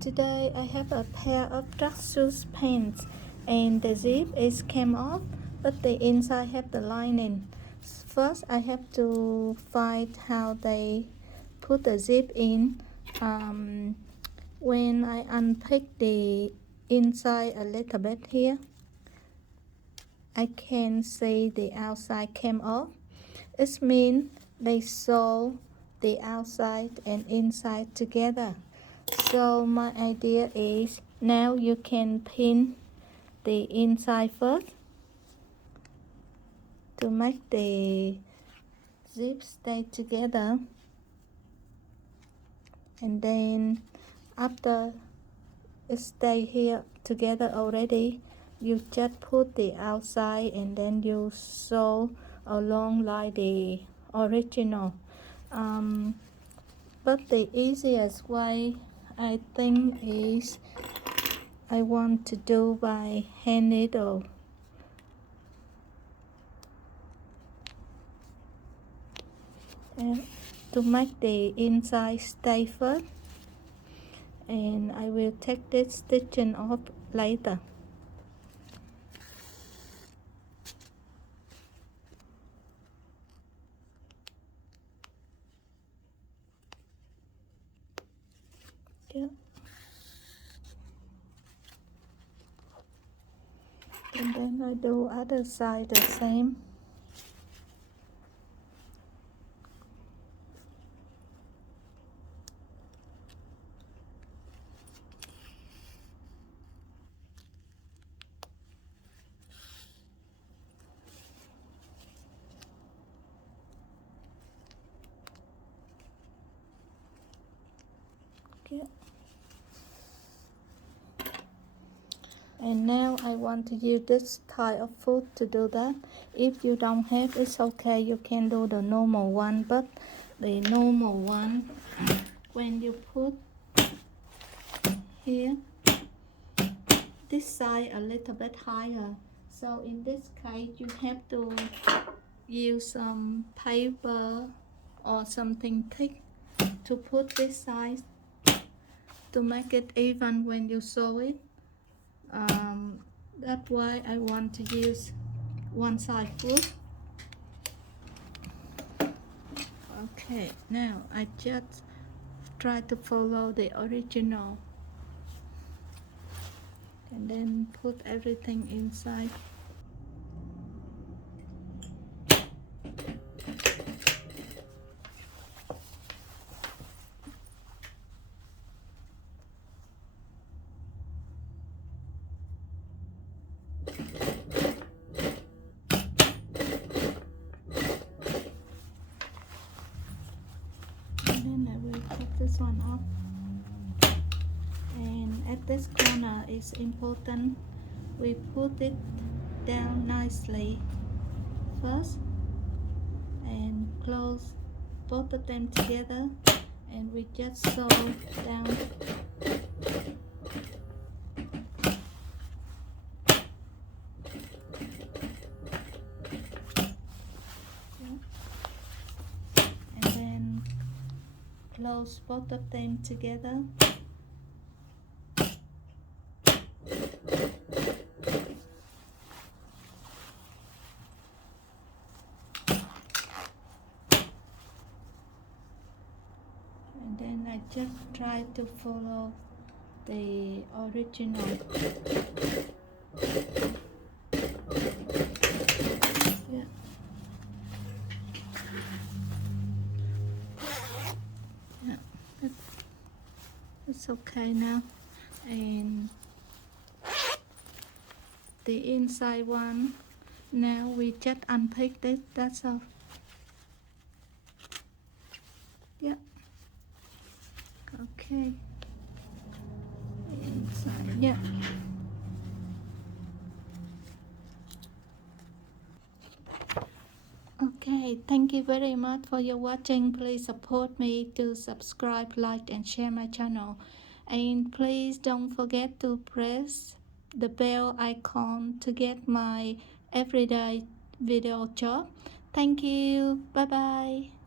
Today I have a pair of tracksuit pants and the zip is came off, but the inside have the lining. First I have to find how they put the zip in. When I unpick the inside a little bit here, I can see the outside came off. It means they sew the outside and inside together. So my idea is now you can pin the inside first to make the zip stay together, and then after it stay here together already, you just put the outside and then you sew along like the original. But the easiest way I think is I want to do by hand needle. And to make the inside stay first, and I will take this stitching off later. Yeah. And then I do other side the same. Okay. And now I want to use this type of foot to do that. If you don't have, it's okay, you can do the normal one, but the normal one, when you put here, this side a little bit higher. So in this case, you have to use some paper or something thick to put this side to make it even when you sew it. That's why I want to use one side foot. Okay, now I just try to follow the original and then put everything inside. And then I will cut this one off. And at this corner is important, we put it down nicely first and close both of them together, and we just sew down. And then close both of them together. And then I just try to follow the original. Yeah. Yeah, it's okay now. And the inside one, now we just unpick it, that's all. Yeah. Okay. Inside, yeah. Okay, thank you very much for your watching. Please support me to subscribe, like and share my channel, and please don't forget to press the bell icon to get my everyday video job. Thank you. Bye bye.